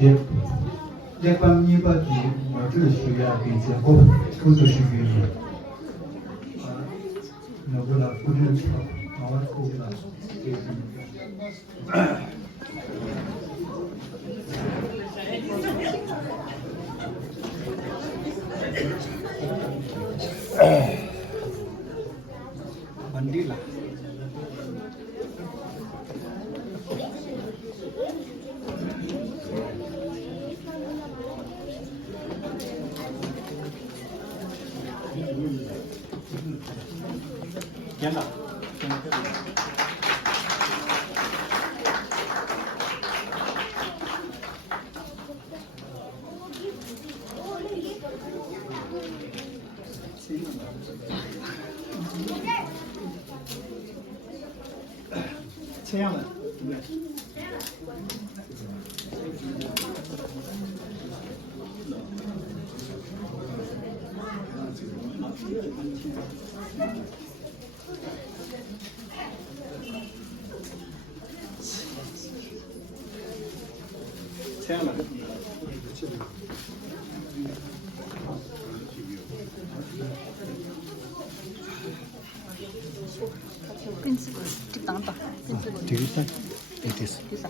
제 예방이 받기这需要比较高都是需要那不能不能抢我估计了mandi lah ya lah这样的，对。这样的。끈 쓰고 찍다 한다. 끈 쓰고. 되게 싸. 됐어. 비싸.